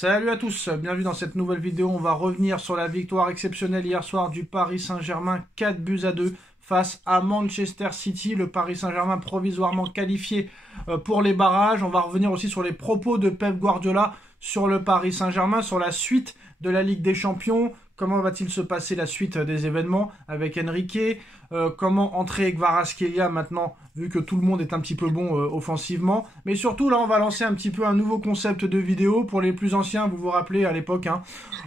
Salut à tous, bienvenue dans cette nouvelle vidéo. On va revenir sur la victoire exceptionnelle hier soir du Paris Saint-Germain, 4-2 face à Manchester City. Le Paris Saint-Germain provisoirement qualifié pour les barrages. On va revenir aussi sur les propos de Pep Guardiola sur le Paris Saint-Germain, sur la suite de la Ligue des Champions. Comment va-t-il se passer la suite des événements avec Enrique? Comment entrer Kvaratskhelia maintenant, vu que tout le monde est un petit peu bon offensivement. Mais surtout, là, on va lancer un petit peu un nouveau concept de vidéo. Pour les plus anciens, vous vous rappelez à l'époque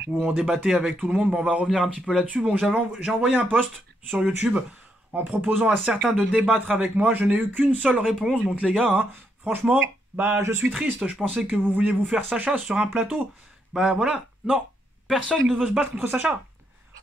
où on débattait avec tout le monde. Bon, on va revenir un petit peu là-dessus. Bon, j'ai envoyé un post sur YouTube en proposant à certains de débattre avec moi. Je n'ai eu qu'une seule réponse. Donc les gars, franchement, je suis triste. Je pensais que vous vouliez vous faire Sacha sur un plateau. Voilà, non. Personne ne veut se battre contre Sacha.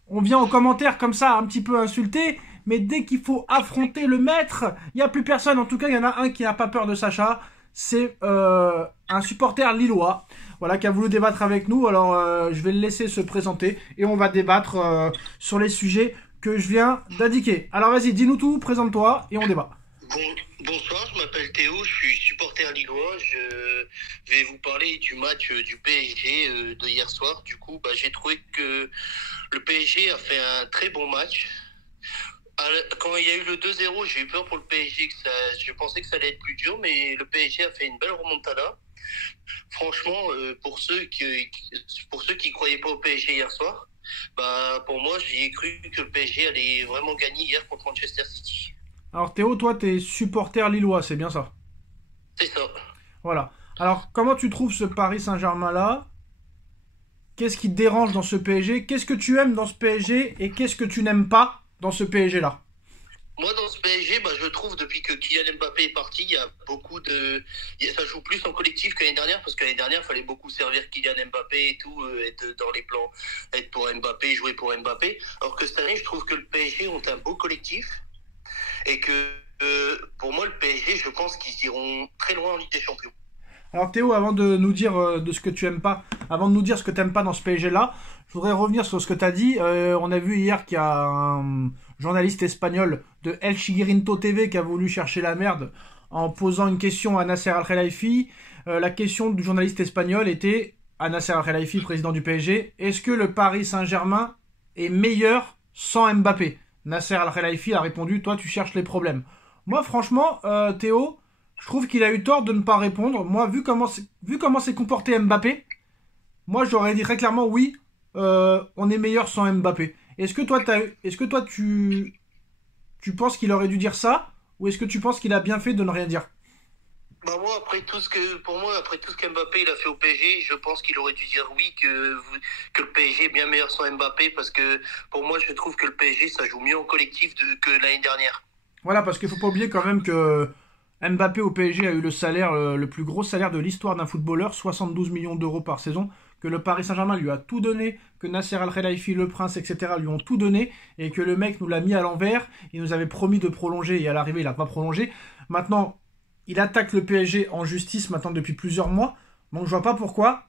On vient en commentaire comme ça, un petit peu insulté, mais dès qu'il faut affronter le maître, il n'y a plus personne. En tout cas, il y en a un qui n'a pas peur de Sacha. C'est un supporter lillois, voilà, qui a voulu débattre avec nous. Alors, je vais le laisser se présenter et on va débattre sur les sujets que je viens d'indiquer. Alors, vas-y, dis-nous tout, présente-toi et on débat. Bonsoir, je m'appelle Théo, je suis supporter lillois. Je vais vous parler du match du PSG de hier soir. Du coup, j'ai trouvé que le PSG a fait un très bon match. Quand il y a eu le 2-0, j'ai eu peur pour le PSG. Je pensais que ça allait être plus dur, mais le PSG a fait une belle remontada. Franchement, pour ceux qui croyaient pas au PSG hier soir, pour moi, j'y ai cru que le PSG allait vraiment gagner hier contre Manchester City. Alors Théo, toi, t'es supporter lillois, c'est bien ça? C'est ça. Voilà. Alors, comment tu trouves ce Paris Saint-Germain-là? Qu'est-ce qui te dérange dans ce PSG? Qu'est-ce que tu aimes dans ce PSG? Et qu'est-ce que tu n'aimes pas dans ce PSG-là? Moi, dans ce PSG, je trouve, depuis que Kylian Mbappé est parti, il y a beaucoup de... Ça joue plus en collectif que l'année dernière, parce que l'année dernière, il fallait beaucoup servir Kylian Mbappé et tout, être dans les plans, être pour Mbappé, jouer pour Mbappé. Alors que cette année, je trouve que le PSG ont un beau collectif. Et que pour moi, le PSG, je pense qu'ils iront très loin en Ligue des Champions. Alors Théo, avant de nous dire de ce que tu aimes pas, avant de nous dire ce que tu n'aimes pas dans ce PSG-là, je voudrais revenir sur ce que tu as dit. On a vu hier qu'il y a un journaliste espagnol de El Chiguirinto TV qui a voulu chercher la merde en posant une question à Nasser Al-Khelaifi. La question du journaliste espagnol était à Nasser Al-Khelaifi, président du PSG, est-ce que le Paris Saint-Germain est meilleur sans Mbappé? Nasser Al-Khelaifi a répondu, toi tu cherches les problèmes. Moi franchement, Théo, je trouve qu'il a eu tort de ne pas répondre. Moi, vu comment s'est comporté Mbappé, moi j'aurais dit très clairement oui, on est meilleur sans Mbappé. Est-ce que toi tu penses qu'il aurait dû dire ça, ou est-ce que tu penses qu'il a bien fait de ne rien dire? Moi, après tout ce que Mbappé il a fait au PSG, je pense qu'il aurait dû dire oui, que le PSG est bien meilleur sans Mbappé, parce que pour moi, je trouve que le PSG, ça joue mieux en collectif que l'année dernière. Voilà, parce qu'il faut pas oublier quand même que Mbappé au PSG a eu le salaire, le plus gros salaire de l'histoire d'un footballeur, 72 millions d'euros par saison, que le Paris Saint-Germain lui a tout donné, que Nasser Al-Khelaifi, le Prince, etc. lui ont tout donné, et que le mec nous l'a mis à l'envers. Il nous avait promis de prolonger, et à l'arrivée, il n'a pas prolongé. Maintenant, il attaque le PSG en justice maintenant depuis plusieurs mois. Donc je vois pas pourquoi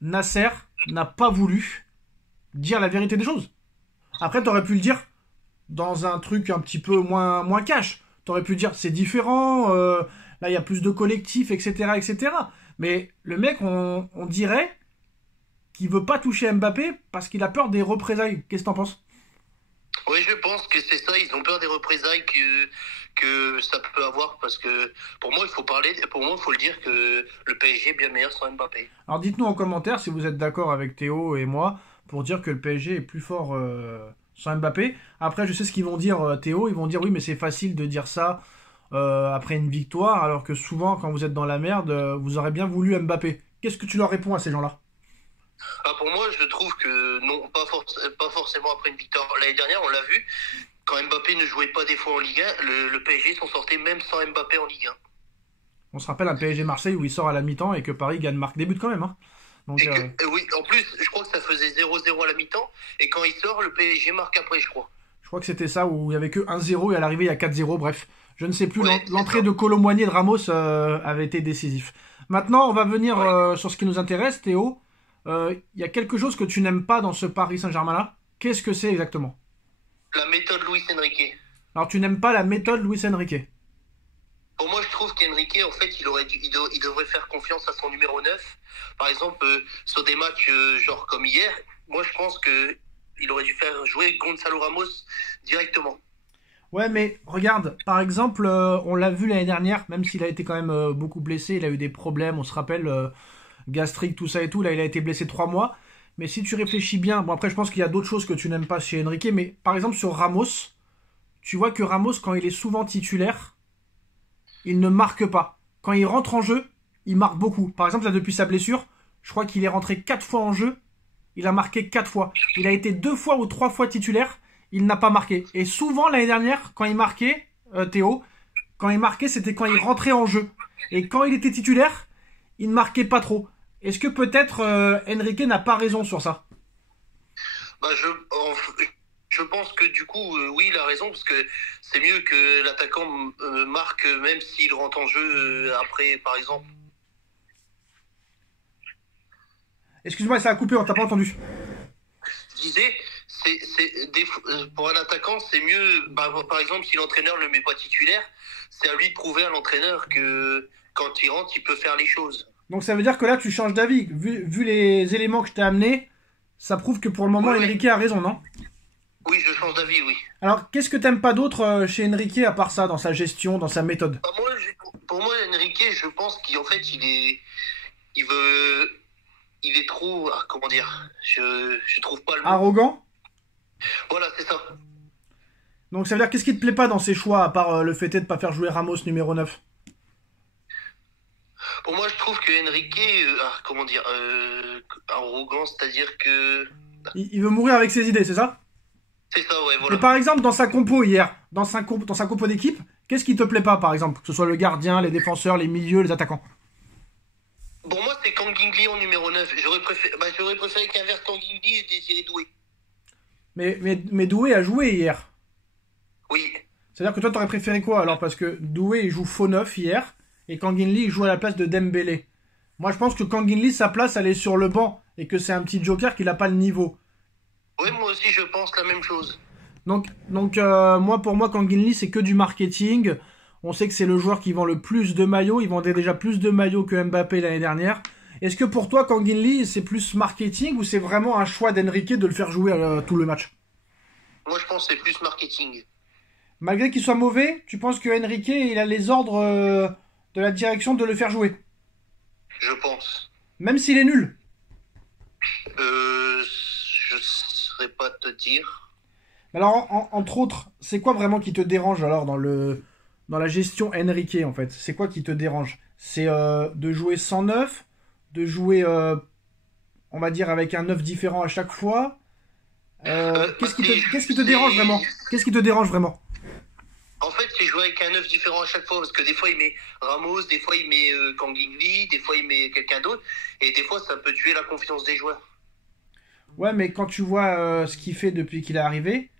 Nasser n'a pas voulu dire la vérité des choses. Après, t'aurais pu le dire dans un truc un petit peu moins cash. T'aurais pu dire c'est différent, là il y a plus de collectifs, etc., etc. Mais le mec, on dirait qu'il veut pas toucher Mbappé parce qu'il a peur des représailles. Qu'est-ce que t'en penses? Oui, je pense que c'est ça. Ils ont peur des représailles que ça peut avoir, parce que pour moi, il faut le dire que le PSG est bien meilleur sans Mbappé. Alors dites-nous en commentaire si vous êtes d'accord avec Théo et moi pour dire que le PSG est plus fort sans Mbappé. Après, je sais ce qu'ils vont dire, Théo. Ils vont dire oui, mais c'est facile de dire ça après une victoire, alors que souvent, quand vous êtes dans la merde, vous aurez bien voulu Mbappé. Qu'est-ce que tu leur réponds à ces gens-là? Pour moi, je trouve que non, pas forcément après une victoire. L'année dernière, on l'a vu, quand Mbappé ne jouait pas des fois en Ligue 1, le PSG s'en sortait même sans Mbappé en Ligue 1. On se rappelle un PSG Marseille où il sort à la mi-temps et que Paris marque des buts quand même. Donc, oui, en plus, je crois que ça faisait 0-0 à la mi-temps, et quand il sort, le PSG marque après, je crois. Je crois que c'était ça, où il n'y avait que 1-0 et à l'arrivée il y a 4-0, bref. Je ne sais plus, ouais, l'entrée de Colomboigny et de Ramos avait été décisif. Maintenant, on va venir sur ce qui nous intéresse, Théo. Il y a quelque chose que tu n'aimes pas dans ce Paris Saint-Germain-là. Qu'est-ce que c'est exactement? La méthode Luis Enrique. Alors, tu n'aimes pas la méthode Luis Enrique? Pour moi, je trouve qu'Enrique, en fait, il devrait faire confiance à son numéro 9. Par exemple, sur des matchs genre comme hier, moi, je pense que il aurait dû faire jouer Gonzalo Ramos directement. Ouais, mais regarde, par exemple, on l'a vu l'année dernière, même s'il a été quand même beaucoup blessé, il a eu des problèmes, on se rappelle, gastrique, tout ça et tout, là il a été blessé 3 mois. Mais si tu réfléchis bien, bon après je pense qu'il y a d'autres choses que tu n'aimes pas chez Enrique, mais par exemple sur Ramos, tu vois que Ramos, quand il est souvent titulaire, il ne marque pas. Quand il rentre en jeu, il marque beaucoup. Par exemple, là depuis sa blessure, je crois qu'il est rentré 4 fois en jeu, il a marqué 4 fois. Il a été 2 fois ou 3 fois titulaire, il n'a pas marqué. Et souvent l'année dernière, quand il marquait, Théo, quand il marquait, c'était quand il rentrait en jeu. Et quand il était titulaire, il ne marquait pas trop. Est-ce que peut-être Enrique n'a pas raison sur ça? Bah, je pense que du coup, oui, il a raison, parce que c'est mieux que l'attaquant marque même s'il rentre en jeu après, par exemple. Excuse-moi, ça a coupé, on t'a pas entendu. Je disais, pour un attaquant, c'est mieux, bah, par exemple, si l'entraîneur ne le met pas titulaire, c'est à lui de prouver à l'entraîneur que quand il rentre, il peut faire les choses. Donc ça veut dire que là, tu changes d'avis. Vu les éléments que je t'ai amenés, ça prouve que pour le moment, Oui, Enrique a raison, non? oui, je change d'avis, oui. Alors, qu'est-ce que t'aimes pas d'autre chez Enrique à part ça, dans sa gestion, dans sa méthode? Bah, pour moi, Enrique, je pense qu'en fait, il veut, il est trop, comment dire, je trouve pas le mot. Arrogant? Voilà, c'est ça. Donc ça veut dire qu'est-ce qui te plaît pas dans ses choix, à part le fait de pas faire jouer Ramos numéro 9? Pour moi, je trouve que Enrique, comment dire, arrogant, c'est-à-dire que, Il veut mourir avec ses idées, c'est ça? c'est ça, ouais, Et voilà. par exemple, dans sa compo hier, dans sa compo d'équipe, qu'est-ce qui te plaît pas, par exemple? Que ce soit le gardien, les défenseurs, les milieux, les attaquants. Pour moi, c'est Kangingli en numéro 9. J'aurais préféré qu'inverse Kangingli et Désiré Doué. Mais Doué a joué hier. Oui. C'est-à-dire que toi, t'aurais préféré quoi alors? Parce que Doué, il joue faux neuf hier, et Kanginli, il joue à la place de Dembélé. Moi, je pense que Kanginli, sa place, elle est sur le banc, et que c'est un petit joker qui n'a pas le niveau. Oui, moi aussi, je pense la même chose. Pour moi, Kanginli, c'est que du marketing. On sait que c'est le joueur qui vend le plus de maillots. Il vendait déjà plus de maillots que Mbappé l'année dernière. Est-ce que pour toi, Kanginli, c'est plus marketing ou c'est vraiment un choix d'Enrique de le faire jouer tout le match? Moi, je pense que c'est plus marketing. Malgré qu'il soit mauvais, tu penses que Enrique, il a les ordres de la direction de le faire jouer? Je pense. Même s'il est nul? Je saurais pas te dire. Alors, entre autres, c'est quoi vraiment qui te dérange alors dans la gestion Enrique en fait? C'est quoi qui te dérange? C'est de jouer sans neuf, de jouer, on va dire, avec un neuf différent à chaque fois. Qu'est-ce qui te dérange vraiment? Qu'est-ce qui te dérange vraiment? En fait, c'est jouer avec un 9 différent à chaque fois, parce que des fois, il met Ramos, des fois, il met Kangingli, des fois, il met quelqu'un d'autre, et des fois, ça peut tuer la confiance des joueurs. Ouais, mais quand tu vois ce qu'il fait depuis qu'il est arrivé,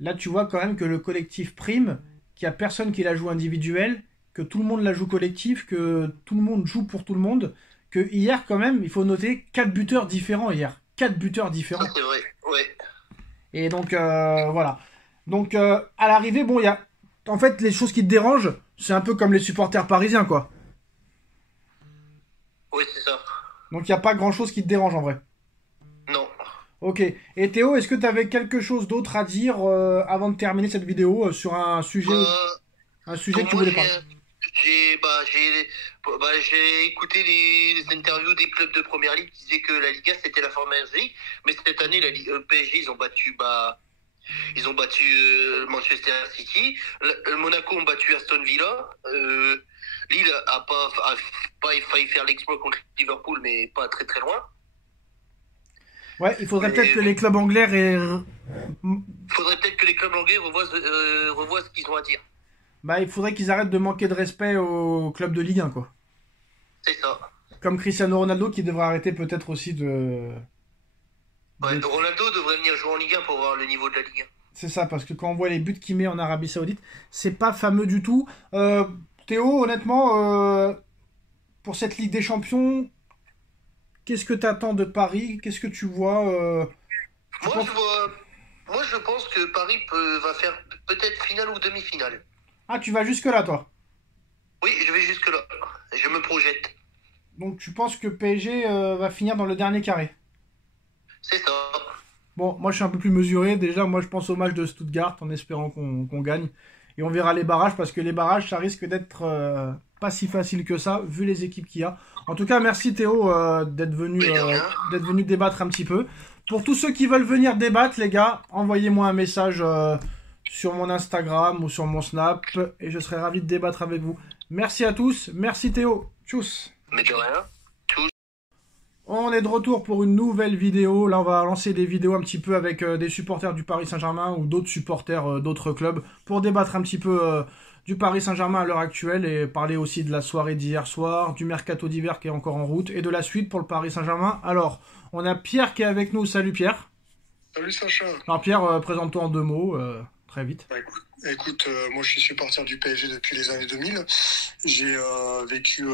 là tu vois quand même que le collectif prime, qu'il n'y a personne qui la joue individuel, que tout le monde la joue collectif, que tout le monde joue pour tout le monde, que hier quand même, il faut noter 4 buteurs différents hier. 4 buteurs différents. Ça, c'est vrai, ouais. Et donc voilà. Donc à l'arrivée, bon, il y a... En fait, les choses qui te dérangent, c'est un peu comme les supporters parisiens, quoi. Oui, c'est ça. Donc il n'y a pas grand-chose qui te dérange en vrai. Non. Ok. Et Théo, est-ce que tu avais quelque chose d'autre à dire avant de terminer cette vidéo sur un sujet que tu Pour moi, voulais parler? j'ai écouté les interviews des clubs de première ligue qui disaient que la Liga c'était la Formers League, mais cette année le PSG ils ont battu Manchester City, le Monaco ont battu Aston Villa, Lille a pas failli faire l'exploit contre Liverpool, mais pas très très loin. Ouais, il faudrait Mais peut-être que les clubs anglais faudrait peut-être que les clubs anglais revoient ce qu'ils ont à dire. bah, il faudrait qu'ils arrêtent de manquer de respect aux clubs de Ligue 1, quoi. C'est ça. Comme Cristiano Ronaldo qui devrait arrêter peut-être aussi Ouais, Ronaldo devrait venir jouer en Ligue 1 pour voir le niveau de la Ligue 1. C'est ça, parce que quand on voit les buts qu'il met en Arabie Saoudite, c'est pas fameux du tout. Théo, honnêtement, pour cette Ligue des Champions, qu'est-ce que tu attends de Paris? Qu'est-ce que tu vois tu penses... Moi, je pense que Paris va faire peut-être finale ou demi-finale. Ah, tu vas jusque-là, toi? Oui, je vais jusque-là. Je me projette. Donc tu penses que PSG va finir dans le dernier carré? C'est ça. Bon, moi je suis un peu plus mesuré. Déjà, moi je pense au match de Stuttgart en espérant qu'on gagne. Et on verra les barrages parce que les barrages, ça risque d'être pas si facile que ça, vu les équipes qu'il y a. En tout cas, merci Théo Oui, de rien. d'être venu débattre un petit peu. Pour tous ceux qui veulent venir débattre, les gars, envoyez-moi un message sur mon Instagram ou sur mon Snap et je serai ravi de débattre avec vous. Merci à tous. Merci Théo. Tchuss. Mais de rien. Tout. On est de retour pour une nouvelle vidéo. Là, on va lancer des vidéos un petit peu avec des supporters du Paris Saint-Germain ou d'autres supporters d'autres clubs pour débattre un petit peu du Paris Saint-Germain à l'heure actuelle et parler aussi de la soirée d'hier soir, du mercato d'hiver qui est encore en route et de la suite pour le Paris Saint-Germain. Alors, on a Pierre qui est avec nous. Salut Pierre. Salut Sacha. Alors Pierre, présente-toi en deux mots, très vite. Bah, écoute, moi je suis supporter du PSG depuis les années 2000. J'ai vécu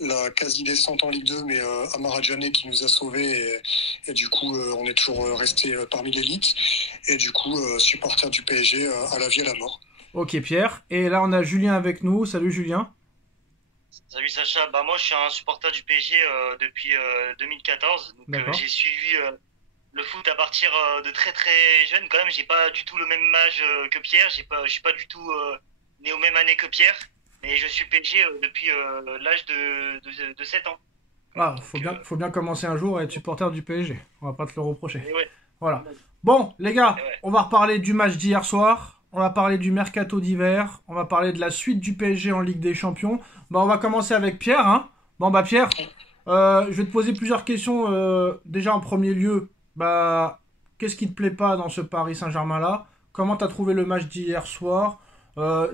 la quasi-descente en Ligue 2, mais Amara Djane qui nous a sauvés et du coup on est toujours resté parmi l'élite. Et du coup supporter du PSG à la vie à la mort. Ok Pierre. Et là on a Julien avec nous. Salut Julien. Salut Sacha, bah moi je suis un supporter du PSG depuis 2014, donc D'accord. j'ai suivi le foot à partir de très très jeune quand même. J'ai pas du tout le même âge que Pierre, je suis pas du tout né aux mêmes années que Pierre, mais je suis PSG depuis l'âge de 7 ans. Ah, Donc, faut bien commencer un jour à être supporter du PSG. On va pas te le reprocher. et ouais, Voilà. Bon, les gars, et ouais. on va reparler du match d'hier soir. On va parler du mercato d'hiver. On va parler de la suite du PSG en Ligue des Champions. Bah, on va commencer avec Pierre, hein. Bon, bah, Pierre, je vais te poser plusieurs questions. Déjà, en premier lieu, bah, qu'est-ce qui te plaît pas dans ce Paris Saint-Germain-là? Comment t'as trouvé le match d'hier soir?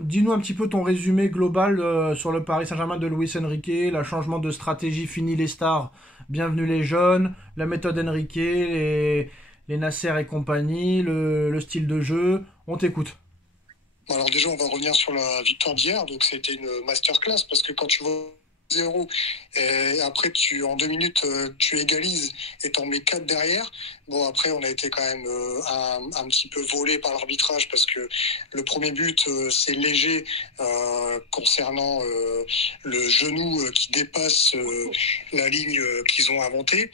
Dis-nous un petit peu ton résumé global sur le Paris Saint-Germain de Luis Enrique, le changement de stratégie, fini les stars, bienvenue les jeunes, la méthode Enrique, les Nasser et compagnie, le style de jeu. On t'écoute. Alors déjà on va revenir sur la victoire d'hier. Donc c'était une masterclass parce que quand tu vois 0 et après en 2 minutes tu égalises et t'en mets 4 derrière. Bon après on a été quand même un petit peu volé par l'arbitrage parce que le premier but c'est léger concernant le genou qui dépasse la ligne qu'ils ont inventée,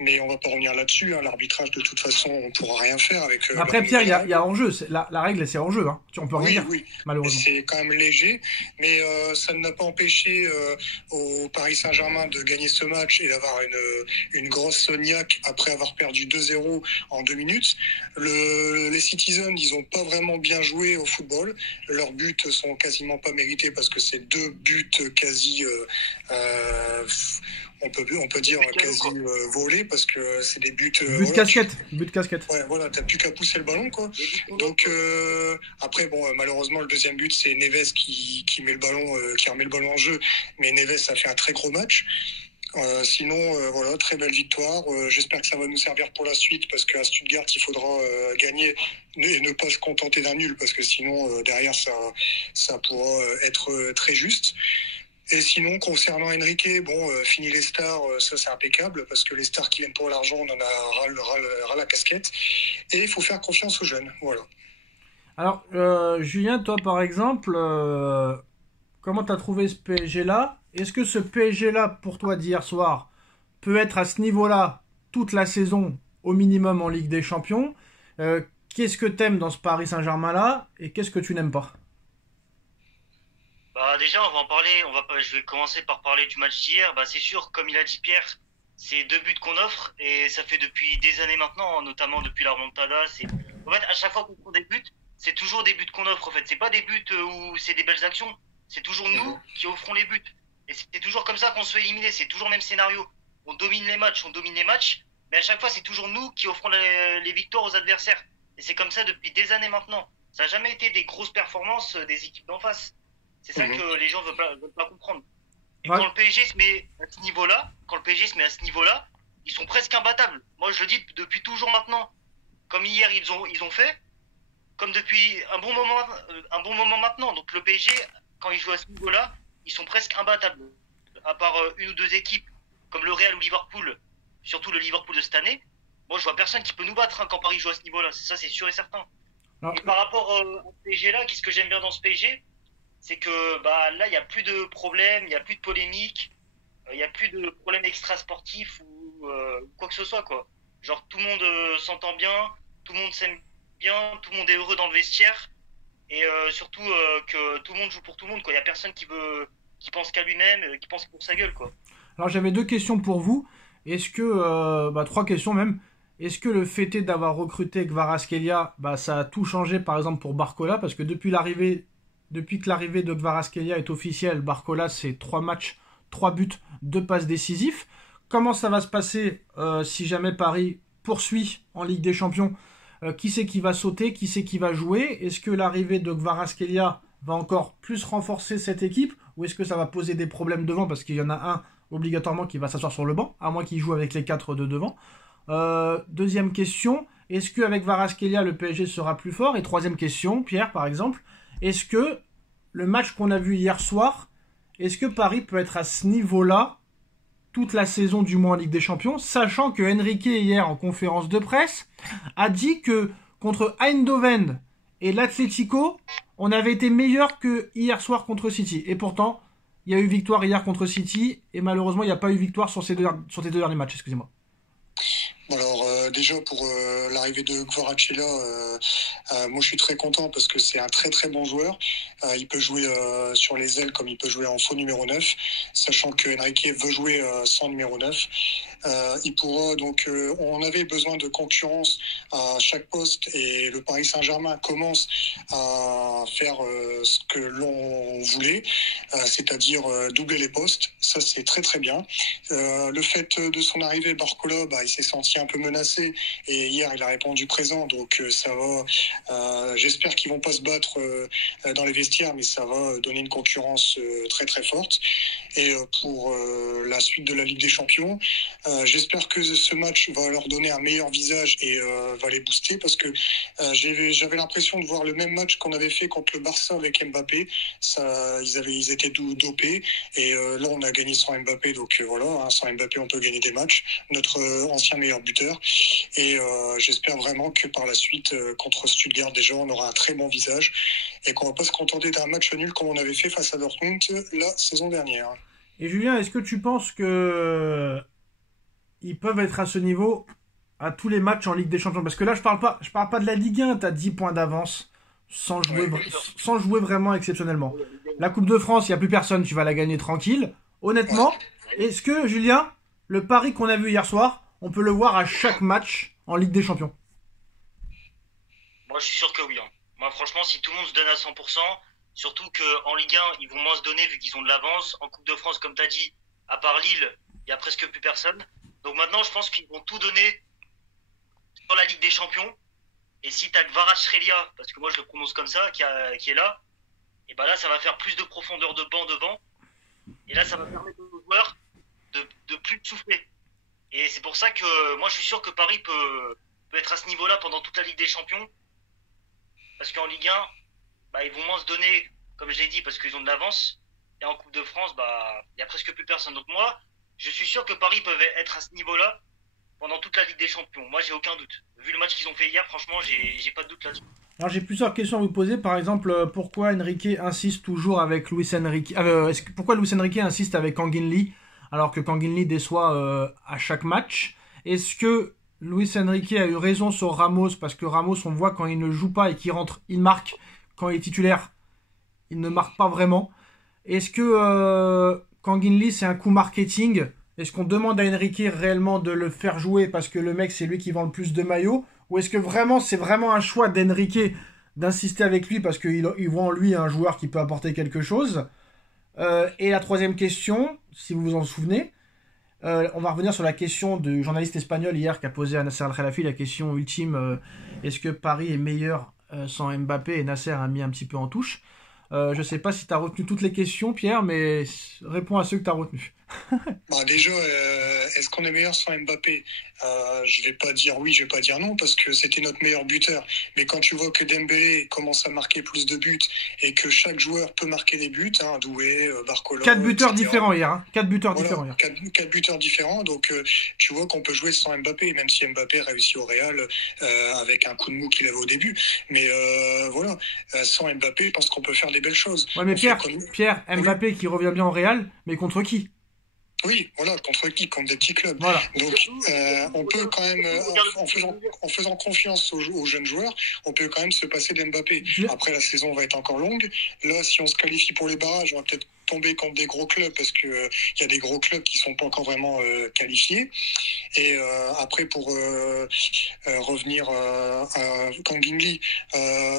mais on va pas revenir là-dessus, hein. L'arbitrage de toute façon on pourra rien faire avec Après, Pierre, il y a hors-jeu. La règle, c'est hors-jeu. Hein. On peut rien oui dire, oui malheureusement. c'est quand même léger, mais ça ne n'a pas empêché au Paris Saint-Germain de gagner ce match et d'avoir une grosse niaque après avoir perdu 2-0 en 2 minutes. Les Citizens, ils n'ont pas vraiment bien joué au football. Leurs buts sont quasiment pas mérités parce que c'est 2 buts quasi, on peut dire quasi volés parce que c'est des buts. But de casquette. But de casquette. Ouais, voilà, t'as plus qu'à pousser le ballon, quoi. Donc après, bon, malheureusement, le deuxième but, c'est Neves qui met le ballon, qui remet le ballon en jeu. Mais Neves a fait un très gros match. Sinon, voilà, très belle victoire. J'espère que ça va nous servir pour la suite parce qu'à Stuttgart, il faudra gagner et ne pas se contenter d'un nul parce que sinon, derrière, ça pourra être très juste. Et sinon, concernant Enrique, bon, fini les stars, ça c'est impeccable parce que les stars qui viennent pour l'argent, on en a ras la casquette. Et il faut faire confiance aux jeunes, voilà. Alors, Julien, toi, par exemple, comment t'as trouvé ce PSG-là? Est-ce que ce PSG-là, pour toi, d'hier soir, peut être à ce niveau-là toute la saison, au minimum en Ligue des Champions? Qu'est-ce que t'aimes dans ce Paris Saint-Germain-là et qu'est-ce que tu n'aimes pas? Bah déjà on va en parler, je vais commencer par parler du match d'hier. Bah c'est sûr, comme il a dit Pierre, c'est 2 buts qu'on offre et ça fait depuis des années maintenant, hein, notamment depuis la remontada. En fait à chaque fois qu'on prend des buts, c'est toujours des buts qu'on offre. En fait, c'est pas des buts où c'est des belles actions, c'est toujours nous qui offrons les buts. Et c'est toujours comme ça qu'on se fait éliminer. C'est toujours le même scénario. On domine les matchs, mais à chaque fois c'est toujours nous qui offrons les victoires aux adversaires. Et c'est comme ça depuis des années maintenant. Ça n'a jamais été des grosses performances des équipes d'en face. C'est ça que les gens veulent pas comprendre. Et Ouais. quand le PSG se met à ce niveau-là, ils sont presque imbattables. Moi, je le dis depuis toujours maintenant. Comme hier, ils ont fait, comme depuis un bon moment maintenant. Donc le PSG, quand ils jouent à ce niveau-là, ils sont presque imbattables. À part une ou deux équipes, comme le Real ou Liverpool, surtout le Liverpool de cette année. Moi, je vois personne qui peut nous battre quand Paris joue à ce niveau-là. Ça, c'est sûr et certain. Alors, Et par rapport à ce PSG-là, qu'est-ce que j'aime bien dans ce PSG? c'est que bah là, il n'y a plus de problème, il n'y a plus de polémique, il n'y a plus de problème extra-sportif ou quoi que ce soit, quoi. Genre, tout le monde s'entend bien, tout le monde s'aime bien, tout le monde est heureux dans le vestiaire, et surtout que tout le monde joue pour tout le monde, quoi. Il n'y a personne qui pense qu'à lui-même, qui pense pour sa gueule, quoi. Alors j'avais deux questions pour vous. Est-ce que, trois questions même. Est-ce que le fait est d'avoir recruté Kvaratskhelia, ça a tout changé par exemple pour Barcola? Parce que depuis que l'arrivée de Kvaratskhelia est officielle, Barcola c'est 3 matchs, 3 buts, 2 passes décisifs. Comment ça va se passer si jamais Paris poursuit en Ligue des Champions? Qui c'est qui va sauter? Qui c'est qui va jouer? Est-ce que l'arrivée de Kvaratskhelia va encore plus renforcer cette équipe? Ou est-ce que ça va poser des problèmes devant? Parce qu'il y en a un obligatoirement qui va s'asseoir sur le banc, à moins qu'il joue avec les 4 de devant. Deuxième question, est-ce qu'avec Kvaratskhelia le PSG sera plus fort? Et troisième question, Pierre par exemple, est-ce que le match qu'on a vu hier soir, est-ce que Paris peut être à ce niveau-là toute la saison du moins en Ligue des Champions, sachant que Enrique hier en conférence de presse a dit que contre Eindhoven et l'Atlético, on avait été meilleur que hier soir contre City. Et pourtant, il y a eu victoire hier contre City et malheureusement il n'y a pas eu victoire sur ces deux derniers matchs, excusez-moi. Alors déjà pour l'arrivée de Kvaratskhelia, moi je suis très content parce que c'est un très très bon joueur. Il peut jouer sur les ailes comme il peut jouer en faux numéro 9, sachant que Enrique veut jouer sans numéro 9. Il pourra donc, on avait besoin de concurrence à chaque poste et le Paris Saint-Germain commence à faire ce que l'on voulait, c'est-à-dire doubler les postes. Ça c'est très très bien. Le fait de son arrivée, Barcola, il s'est senti un peu menacé et hier il a répondu présent, donc ça va. J'espère qu'ils vont pas se battre dans les vestiaires, mais ça va donner une concurrence très très forte. Et pour la suite de la Ligue des Champions, j'espère que ce match va leur donner un meilleur visage et va les booster, parce que j'avais l'impression de voir le même match qu'on avait fait contre le Barça avec Mbappé. Ils étaient dopés et là on a gagné sans Mbappé, donc voilà, sans Mbappé on peut gagner des matchs. Notre ancien meilleur buteur, et j'espère vraiment que par la suite contre Stuttgart déjà on aura un très bon visage et qu'on va pas se contenter d'un match nul comme on avait fait face à Dortmund la saison dernière. Et Julien, est-ce que tu penses que ils peuvent être à ce niveau à tous les matchs en Ligue des Champions? Parce que là je parle pas de la Ligue 1, tu as 10 points d'avance sans jouer vraiment exceptionnellement. La Coupe de France, il n'y a plus personne, tu vas la gagner tranquille. Honnêtement, est-ce que Julien, le pari qu'on a vu hier soir, on peut le voir à chaque match en Ligue des Champions? Moi, je suis sûr que oui. Moi, franchement, si tout le monde se donne à 100%, surtout qu'en Ligue 1, ils vont moins se donner vu qu'ils ont de l'avance. En Coupe de France, comme tu as dit, à part Lille, il n'y a presque plus personne. Donc maintenant, je pense qu'ils vont tout donner sur la Ligue des Champions. Et si tu as Kvaratskhelia, parce que moi je le prononce comme ça, qui est là, et là, ça va faire plus de profondeur de banc devant. Et là, ça va permettre aux joueurs de plus souffler. Et c'est pour ça que moi je suis sûr que Paris peut être à ce niveau-là pendant toute la Ligue des Champions. Parce qu'en Ligue 1, ils vont moins se donner, comme je l'ai dit, parce qu'ils ont de l'avance. Et en Coupe de France, il y a presque plus personne. Donc moi, je suis sûr que Paris peut être à ce niveau-là pendant toute la Ligue des Champions. Moi, j'ai aucun doute. Vu le match qu'ils ont fait hier, franchement, j'ai pas de doute là-dessus. Alors j'ai plusieurs questions à vous poser. Par exemple, pourquoi Enrique insiste toujours avec Luis Enrique pourquoi Luis Enrique insiste avec Kang-in Lee alors que Kang-in Lee déçoit à chaque match? Est-ce que Luis Enrique a eu raison sur Ramos? Parce que Ramos, on voit quand il ne joue pas et qu'il rentre, il marque. Quand il est titulaire, il ne marque pas vraiment. Est-ce que Kang-in Lee, c'est un coup marketing? Est-ce qu'on demande à Enrique réellement de le faire jouer parce que le mec, c'est lui qui vend le plus de maillots? Ou est-ce que vraiment, c'est vraiment un choix d'Enrique d'insister avec lui parce qu'il voit en lui un joueur qui peut apporter quelque chose? Et la troisième question, si vous vous en souvenez, on va revenir sur la question du journaliste espagnol hier qui a posé à Nasser Al-Khelaifi la question ultime, est-ce que Paris est meilleur sans Mbappé? Et Nasser a mis un petit peu en touche. Je ne sais pas si tu as retenu toutes les questions, Pierre, mais réponds à ceux que tu as retenus. Déjà, est-ce qu'on est meilleur sans Mbappé? Je vais pas dire oui, je vais pas dire non, parce que c'était notre meilleur buteur. Mais quand tu vois que Dembélé commence à marquer plus de buts et que chaque joueur peut marquer des buts, Doué, Barcola... 4 buteurs différents hier. 4 buteurs différents hier. 4 buteurs différents, donc tu vois qu'on peut jouer sans Mbappé, même si Mbappé réussit au Real avec un coup de mou qu'il avait au début. Mais voilà, sans Mbappé, je pense qu'on peut faire des belles choses. Ouais, mais Pierre, Mbappé qui revient bien au Real, mais contre qui? Oui, voilà, contre qui? Contre des petits clubs. Voilà. Donc, on peut quand même, en faisant confiance aux jeunes joueurs, on peut quand même se passer d'Mbappé. Après, la saison va être encore longue. Là, si on se qualifie pour les barrages, on va peut-être tomber contre des gros clubs parce que il y a des gros clubs qui sont pas encore vraiment qualifiés. Et après, pour revenir à Kang Lee,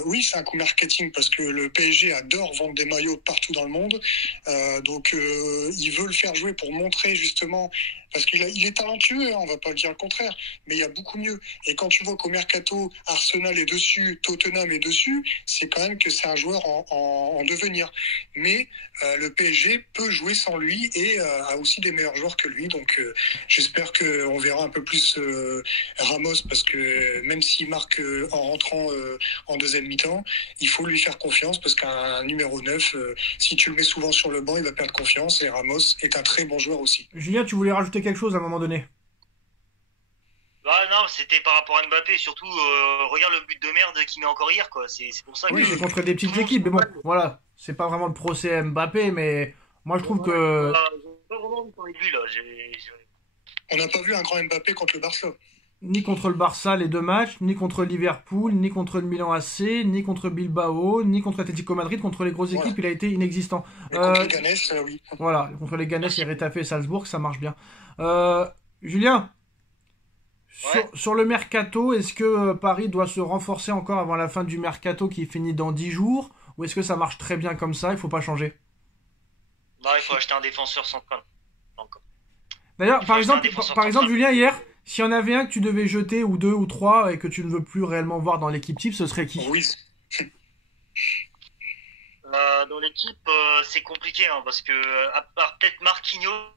oui, c'est un coup marketing parce que le PSG adore vendre des maillots partout dans le monde. Donc, il veut le faire jouer pour montrer justement, parce qu'il est talentueux, hein, on va pas dire le contraire, mais il y a beaucoup mieux. Et quand tu vois qu'au mercato, Arsenal est dessus, Tottenham est dessus, c'est quand même que c'est un joueur en devenir. Mais le PSG peut jouer sans lui et a aussi des meilleurs joueurs que lui. Donc j'espère qu'on verra un peu plus Ramos, parce que même s'il marque en rentrant en deuxième mi-temps, il faut lui faire confiance, parce qu'un numéro 9, si tu le mets souvent sur le banc, il va perdre confiance, et Ramos est un très bon joueur aussi. Julien, tu voulais rajouter quelque chose à un moment donné? Bah non, c'était par rapport à Mbappé, surtout regarde le but de merde qu'il met encore hier, quoi. C'est pour ça que... Oui, c'est contre des petites équipes, mais bon, voilà, c'est pas vraiment le procès Mbappé, mais moi je trouve que... Pas vraiment vu dans les buts, là. On n'a pas vu un grand Mbappé contre le Barça. Ni contre le Barça les deux matchs, ni contre Liverpool, ni contre le Milan AC, ni contre Bilbao, ni contre Atlético Madrid. Contre les grosses équipes, il a été inexistant. Et contre les Ganes, oui. Voilà, contre les Ganes et Retafe et Salzbourg, ça marche bien. Julien, sur le mercato, est-ce que Paris doit se renforcer encore avant la fin du mercato qui finit dans 10 jours? Ou est-ce que ça marche très bien comme ça, il faut pas changer? Non, il faut acheter un défenseur central. Encore. D'ailleurs, par exemple, Julien, hier, s'il y en avait un que tu devais jeter, ou deux, ou trois, et que tu ne veux plus réellement voir dans l'équipe type, ce serait qui? Oui. Dans l'équipe, c'est compliqué, hein, parce que à part peut-être Marquinhos,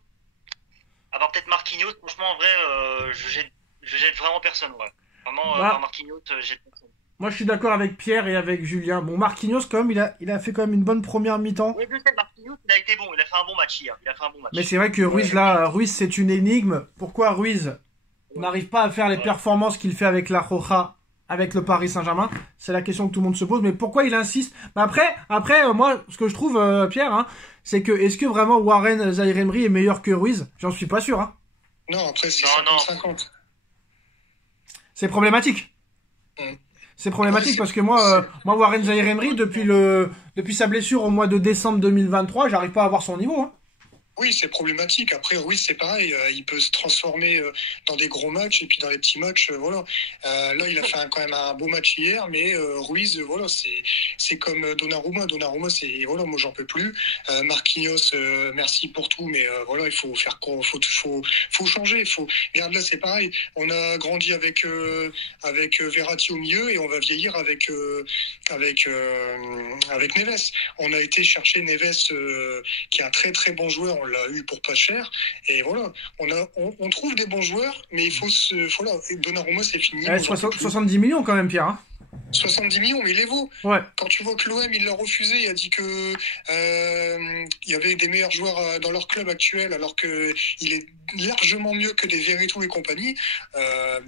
franchement, en vrai, je jette vraiment personne, ouais. Vraiment, par Marquinhos, jette personne. Moi, je suis d'accord avec Pierre et avec Julien. Bon, Marquinhos, quand même, il a fait quand même une bonne première mi-temps. Oui, je sais, Marquinhos, il a été bon. Il a fait un bon match hier. Mais c'est vrai que Ruiz, c'est une énigme. Pourquoi Ruiz n'arrive pas à faire les performances qu'il fait avec la Roja, avec le Paris Saint-Germain? C'est la question que tout le monde se pose. Mais pourquoi il insiste? Après, moi, ce que je trouve, Pierre, hein, c'est que est-ce que vraiment Warren Zaïre-Emery est meilleur que Ruiz? J'en suis pas sûr. Hein. Non, après, c'est 50-50. C'est problématique. C'est problématique parce que moi Warren Zaïre-Emery, depuis sa blessure au mois de décembre 2023, j'arrive pas à avoir son niveau. Hein. Oui, c'est problématique. Après, Ruiz, c'est pareil. Il peut se transformer dans des gros matchs et puis dans les petits matchs, voilà. Là, il a fait quand même un beau match hier, mais Ruiz, voilà, c'est comme Donnarumma. Donnarumma, c'est voilà, moi j'en peux plus. Marquinhos, merci pour tout, mais voilà, il faut faire quoi? Faut changer. Regarde là, c'est pareil. On a grandi avec Verratti au milieu et on va vieillir avec Neves. On a été chercher Neves, qui est un très très bon joueur. On l'a eu pour pas cher, et voilà, on trouve des bons joueurs, mais il faut voilà, Donnarumma, c'est fini. 70 millions quand même, Pierre. Hein. 70 millions, mais il les vaut. Ouais. Quand tu vois que l'OM, il l'a refusé, il a dit que il y avait des meilleurs joueurs dans leur club actuel, alors que il est largement mieux que des Veretout et compagnie.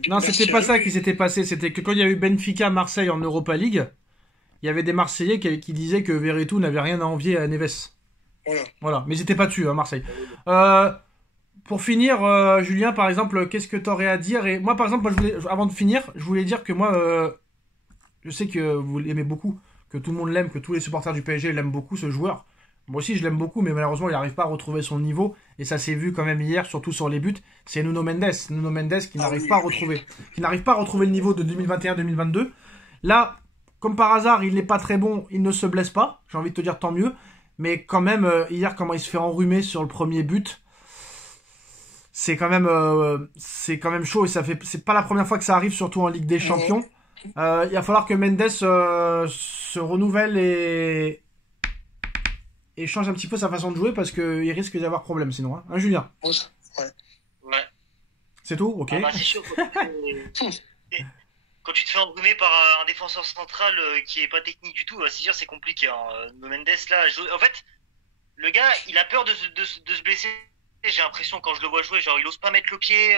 Non, c'était pas ça qui s'était passé. C'était que quand il y a eu Benfica Marseille en Europa League, il y avait des Marseillais qui disaient que Veretout n'avait rien à envier à Neves. Voilà, mais ils étaient pas dessus à Marseille. Pour finir, Julien, par exemple, qu'est-ce que tu aurais à dire? Et moi, par exemple, avant de finir, je voulais dire que moi, je sais que vous l'aimez beaucoup, que tout le monde l'aime, que tous les supporters du PSG l'aiment beaucoup, ce joueur. Moi aussi, je l'aime beaucoup, mais malheureusement, il n'arrive pas à retrouver son niveau. Et ça s'est vu quand même hier, surtout sur les buts. C'est Nuno Mendes qui n'arrive pas à retrouver, le niveau de 2021-2022. Là, comme par hasard, il n'est pas très bon, il ne se blesse pas. J'ai envie de te dire tant mieux. Mais quand même, hier, comment il se fait enrhumer sur le premier but, c'est quand même chaud. Et c'est pas la première fois que ça arrive, surtout en Ligue des Champions. Il va falloir que Mendes se renouvelle et change un petit peu sa façon de jouer, parce qu'il risque d'y avoir problème sinon. Hein, Julien? Ouais. C'est tout? Ok. Ah bah, c'est sûr. Quand tu te fais enrhumer par un défenseur central qui est pas technique du tout, c'est sûr, c'est compliqué. Hein. Mendes, là, en fait, le gars, il a peur de se blesser. J'ai l'impression, quand je le vois jouer, genre, il ose pas mettre le pied.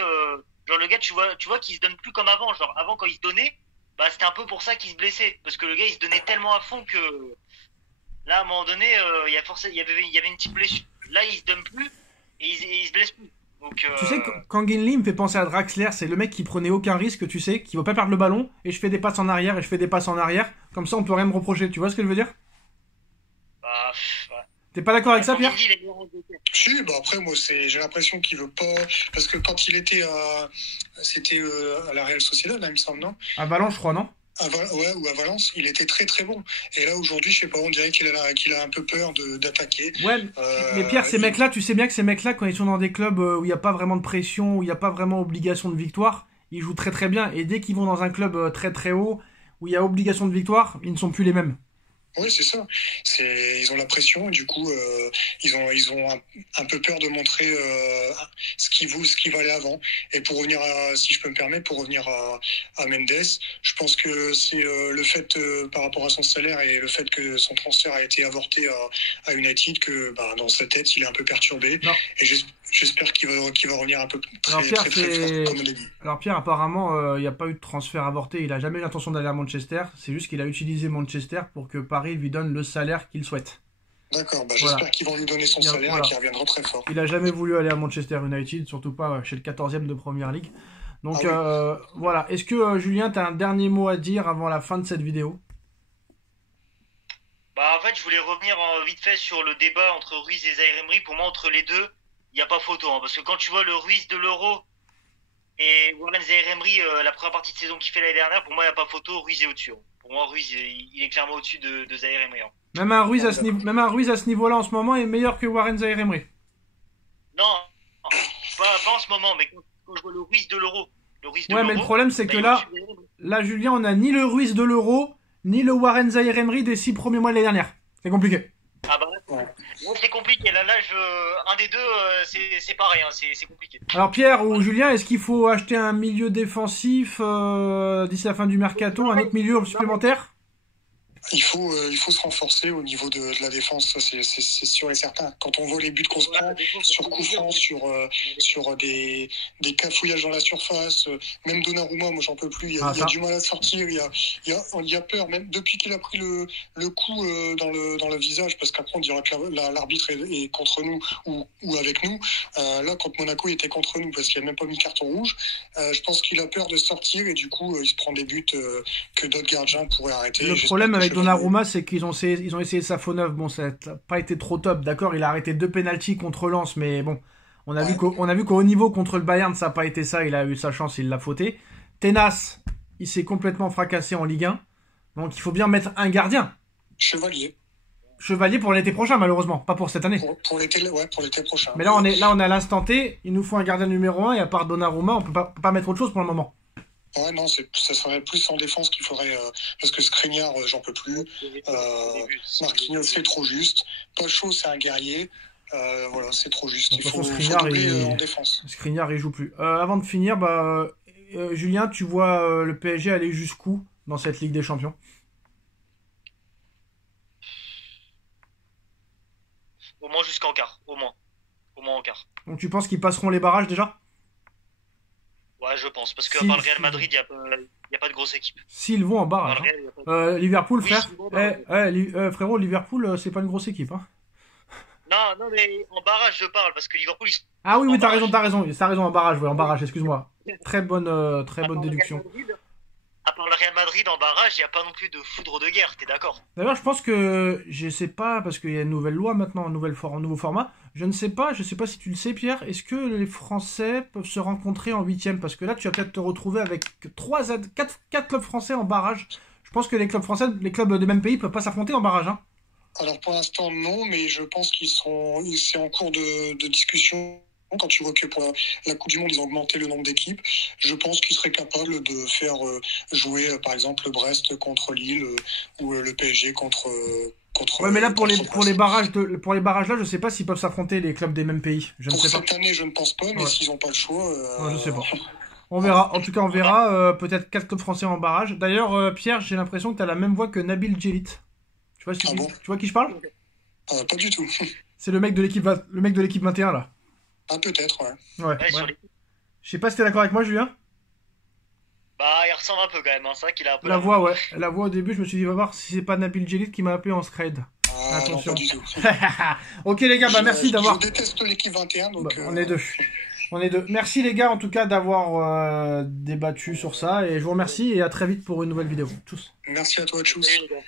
Genre, le gars, tu vois qu'il se donne plus comme avant. Genre, avant, quand il se donnait, bah, c'était un peu pour ça qu'il se blessait. Parce que le gars, il se donnait tellement à fond que Là, à un moment donné, il y avait une petite blessure. Là, il se donne plus et il se blesse plus. Donc, Tu sais, Kangin Lee me fait penser à Draxler, c'est le mec qui prenait aucun risque, tu sais, qui veut pas perdre le ballon, et je fais des passes en arrière, et je fais des passes en arrière, comme ça on peut rien me reprocher, tu vois ce que je veux dire? bah, ouais. T'es pas d'accord avec ça, Pierre? Mendy, il est meilleur en Angleterre. Si, bah après, moi, j'ai l'impression qu'il veut pas. Parce que quand il était à. C'était à la Real Sociedad, là, il me semble, non? À Valence, je crois, non? Ouais, ou à Valence, il était très très bon. Et là, aujourd'hui, je sais pas, on dirait qu'il a un peu peur d'attaquer. Ouais, mais Pierre, ces mecs-là, tu sais bien que ces mecs-là, quand ils sont dans des clubs où il n'y a pas vraiment de pression, où il n'y a pas vraiment obligation de victoire, ils jouent très très bien. Et dès qu'ils vont dans un club très très haut, où il y a obligation de victoire, ils ne sont plus les mêmes. Oui, c'est ça. Ils ont la pression et du coup, ils ont un peu peur de montrer ce qui valait avant. Et pour revenir si je peux me permettre, pour revenir à Mendes, je pense que c'est le fait par rapport à son salaire et le fait que son transfert a été avorté à United que bah, dans sa tête, il est un peu perturbé. Non. Et j'espère qu'il va revenir un peu Alors, Pierre, très fort comme au début. Alors Pierre, apparemment, il n'y a pas eu de transfert avorté. Il n'a jamais eu l'intention d'aller à Manchester. C'est juste qu'il a utilisé Manchester pour que Paris lui donne le salaire qu'il souhaite. D'accord, bah, Voilà. j'espère qu'ils vont lui donner son salaire Voilà. et qu'il reviendra très fort. Il a jamais voulu aller à Manchester United, surtout pas chez le 14e de Première League. Donc Ah oui. voilà. Est-ce que Julien, tu as un dernier mot à dire avant la fin de cette vidéo? Bah, en fait, je voulais revenir vite fait sur le débat entre Ruiz et Zaïre Emery. Pour moi, entre les deux, il n'y a pas photo. Hein, parce que quand tu vois le Ruiz de l'Euro et Warren Zaïre Emery, la première partie de saison qu'il fait l'année dernière, pour moi, il n'y a pas photo. Ruiz est au-dessus. Hein. Pour moi, Ruiz, il est clairement au-dessus de Zaïre Emery. Hein. Même un Ruiz à ce niveau-là en ce moment est meilleur que Warren Zaïre Emery. Non, non, pas en ce moment, mais quand je vois le Ruiz de l'Euro, Ouais, mais le problème c'est bah, que il est là, au-dessus d'Zaïre Emery. là Julien, on a ni le Ruiz de l'Euro, ni le Warren Zaïre Emery des 6 premiers mois de l'année dernière. C'est compliqué. Ah bah là, c'est compliqué. Là, un des deux, c'est pareil. Hein, c'est compliqué. Alors Pierre ou Julien, est-ce qu'il faut acheter un milieu défensif d'ici la fin du mercato, un autre milieu supplémentaire? Il faut se renforcer au niveau de la défense, ça c'est sûr et certain. Quand on voit les buts qu'on se prend sur coup franc, sur des cafouillages dans la surface, même Donnarumma, moi j'en peux plus, il y a du mal à sortir, il y a peur, même depuis qu'il a pris le coup dans le visage, parce qu'après on dirait que l'arbitre est contre nous ou avec nous. Là, quand Monaco était contre nous, parce qu'il n'a même pas mis carton rouge, je pense qu'il a peur de sortir et du coup il se prend des buts que d'autres gardiens pourraient arrêter. Le problème avec Donnarumma, c'est qu'ils ont essayé sa faux neuve. Bon, ça n'a pas été trop top, d'accord. Il a arrêté 2 pénaltys contre Lens, mais bon, on a vu qu'au niveau contre le Bayern, ça n'a pas été ça. Il a eu sa chance, il l'a fauté. Tenas, il s'est complètement fracassé en Ligue 1. Donc il faut bien mettre un gardien. Chevalier pour l'été prochain, malheureusement, pas pour cette année. Pour l'été prochain. Mais là, on est à l'instant T. Il nous faut un gardien numéro 1 et à part Donnarumma, on peut pas mettre autre chose pour le moment. Ouais, non, ça serait plus en défense qu'il faudrait, parce que Skriniar, j'en peux plus. Marquinhos, c'est trop juste. Pacho, c'est un guerrier. Voilà, c'est trop juste. Il faut doubler en défense. Skriniar, il joue plus. Avant de finir, Julien, tu vois le PSG aller jusqu'où dans cette Ligue des Champions? Au moins jusqu'en quart, au moins en quart. Donc tu penses qu'ils passeront les barrages déjà? Ouais, je pense. Parce qu'à part le Real Madrid, il n'y a pas de grosse équipe. S'ils vont en barrage. Liverpool, frère. Frérot, Liverpool, c'est pas une grosse équipe. Hein. Non, mais en barrage, je parle. Parce que Liverpool, Ah oui, t'as raison, en barrage, excuse-moi. Très bonne déduction. À part le Real Madrid, en barrage, il n'y a pas non plus de foudre de guerre, t'es d'accord? D'ailleurs, je pense que, je sais pas, parce qu'il y a une nouvelle loi maintenant, un nouveau format. Je sais pas si tu le sais, Pierre, est-ce que les Français peuvent se rencontrer en 8e? Parce que là, tu vas peut-être te retrouver avec 4 clubs français en barrage. Je pense que les clubs français, les clubs des mêmes pays, peuvent pas s'affronter en barrage. Hein. Alors pour l'instant, non, mais je pense c'est en cours de discussion. Quand tu vois que pour la Coupe du Monde, ils ont augmenté le nombre d'équipes, je pense qu'ils seraient capables de faire jouer, par exemple, le Brest contre Lille ou le PSG contre. Ouais, mais là pour les barrages là, je sais pas s'ils peuvent s'affronter les clubs des mêmes pays. Pour cette année, je ne pense pas, mais s'ils n'ont pas le choix. Je sais pas. On verra. En tout cas, on verra. Peut-être 4 clubs français en barrage. D'ailleurs, Pierre, j'ai l'impression que tu as la même voix que Nabil Djellit. Tu vois qui je parle? Pas du tout. C'est le mec de l'équipe 21 là. Ah, peut-être, ouais. Ouais. Je sais pas si t'es d'accord avec moi, Julien. Bah, il ressemble un peu quand même, hein. C'est vrai qu'il a un peu la voix, ouais. La voix au début, je me suis dit, va voir si c'est pas Nabil Djellit qui m'a appelé en scred. Ah Ah, non, Attention. pas du tout. Ok les gars, bah merci d'avoir... Je déteste l'équipe 21, donc... Bah, on est deux. On est deux. Merci les gars en tout cas d'avoir débattu sur ça et je vous remercie et à très vite pour une nouvelle vidéo. Tchuss. Merci à toi, Tchous. Salut, les gars.